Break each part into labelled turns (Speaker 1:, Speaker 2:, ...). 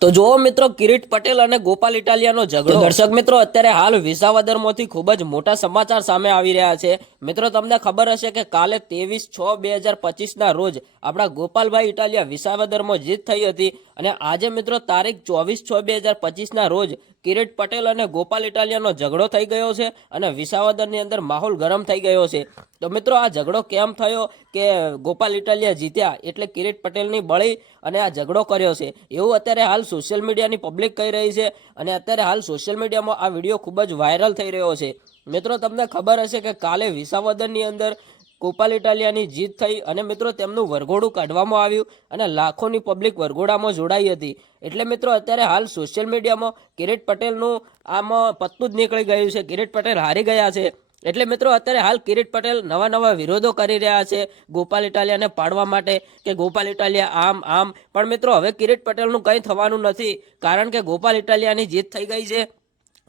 Speaker 1: તો જુઓ મિત્રો, કિરીટ પટેલ અને ગોપાલ ઇટાલિયાનો ઝઘડો. દર્શક મિત્રો, અત્યારે હાલ વિસાવદરમાંથી ખૂબ જ મોટા સમાચાર સામે આવી રહ્યા છે. મિત્રો, તમને ખબર હશે કે કાલે ત્રેવીસ છ બે હજાર પચીસના રોજ આપણા ગોપાલભાઈ ઇટાલિયા વિસાવદરમાં જીત થઈ હતી અને આજે મિત્રો તારીખ ચોવીસ છ બે હજાર પચીસના રોજ કિરીટ પટેલ અને ગોપાલ ઇટાલિયાનો ઝઘડો થઈ ગયો છે અને વિસાવદરની અંદર માહોલ ગરમ થઈ ગયો છે. તો મિત્રો, આ ઝઘડો કેમ થયો કે ગોપાલ ઇટાલિયા જીત્યા એટલે કિરીટ પટેલની બળી અને આ ઝઘડો કર્યો છે? એવું અત્યારે હાલ સોશિયલ મીડિયાની પબ્લિક કહી રહી છે અને અત્યારે હાલ સોશિયલ મીડિયામાં આ વીડિયો ખૂબ જ વાયરલ થઈ રહ્યો છે. મિત્રો, તમને ખબર હશે કે કાલે વિસાવદનની અંદર ગોપાલ ઇટાલિયાની જીત થઈ અને મિત્રો, તેમનું વરઘોડું કાઢવામાં આવ્યું અને લાખોની પબ્લિક વરઘોડામાં જોડાઈ હતી. એટલે મિત્રો, અત્યારે હાલ સોશિયલ મીડિયામાં કિરીટ પટેલનું આમાં પત્તું જ નીકળી ગયું છે. કિરીટ પટેલ હારી ગયા છે. એટલે મિત્રો, અત્યારે હાલ કિરીટ પટેલ નવા નવા વિરોધો કરી રહ્યા છે ગોપાલ ઇટાલિયાને પાડવા માટે કે ગોપાલ ઇટાલિયા આમ આમ. પણ મિત્રો, હવે કિરીટ પટેલનું કંઈ થવાનું નથી, કારણ કે ગોપાલ ઇટાલિયાની જીત થઈ ગઈ છે.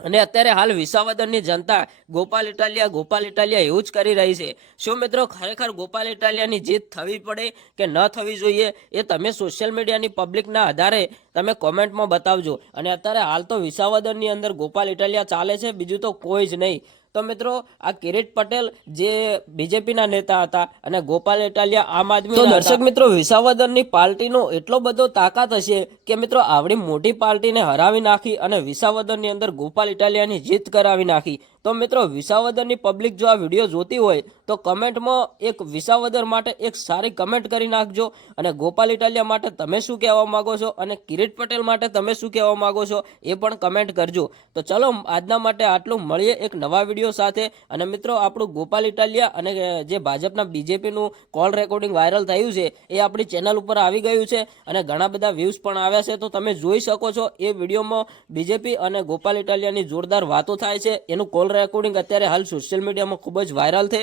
Speaker 1: અને અત્યારે હાલ વિસાવદરની જનતા ગોપાલ ઇટાલિયા ગોપાલ ઇટાલિયા એવું જ કરી રહી છે. શું મિત્રો ખરેખર ગોપાલ ઇટાલિયાની જીત થવી પડે કે ન થવી જોઈએ એ તમે સોશિયલ મીડિયાની પબ્લિકના આધારે તમે કોમેન્ટમાં બતાવજો. અને અત્યારે હાલ તો વિસાવદરની અંદર ગોપાલ ઇટાલિયા ચાલે છે, બીજું તો કોઈ જ નહીં. તો મિત્રો આ કિરીટ પટેલ જે બીજેપીના નેતા હતા અને ગોપાલ ઇટાલિયા આમ આદમી તો દર્શક મિત્રો વિસાવદરની પાર્ટીનો એટલો બધો તાકાત હશે કે મિત્રો આવડી મોટી પાર્ટીને હરાવી નાખી અને વિસાવદરની અંદર ગોપાલ ઇટાલિયાની જીત કરાવી નાખી. તો મિત્રો વિસાવદરની પબ્લિક જો આ વીડિયો જોતી હોય તો કમેન્ટમાં એક વિસાવદર માટે એક સારી કમેન્ટ કરી નાખજો અને ગોપાલ ઇટાલિયા માટે તમે શું કહેવા માગો છો અને કિરીટ પટેલ માટે તમે શું કહેવા માગો છો એ પણ કમેન્ટ કરજો. તો ચલો આજના માટે આટલું. મળીએ એક નવા વીડિયો સાથે. અને મિત્રો, આપણું ગોપાલ ઇટાલિયા અને જે ભાજપના બીજેપીનું કોલ રેકોર્ડિંગ વાયરલ થયું છે, એ આપણી ચેનલ ઉપર આવી ગયું છે. અને ઘણા બધા વ્યૂઝ પણ આવ્યા છે. તો તમે જોઈ શકો છો, એ વિડીયોમાં બીજેપી અને ગોપાલ ઇટાલિયાની જોરદાર વાતો થાય છે. એનું કોલ રેકોર્ડિંગ અત્યારે હાલ સોશિયલ મીડિયામાં ખૂબ જ વાયરલ છે.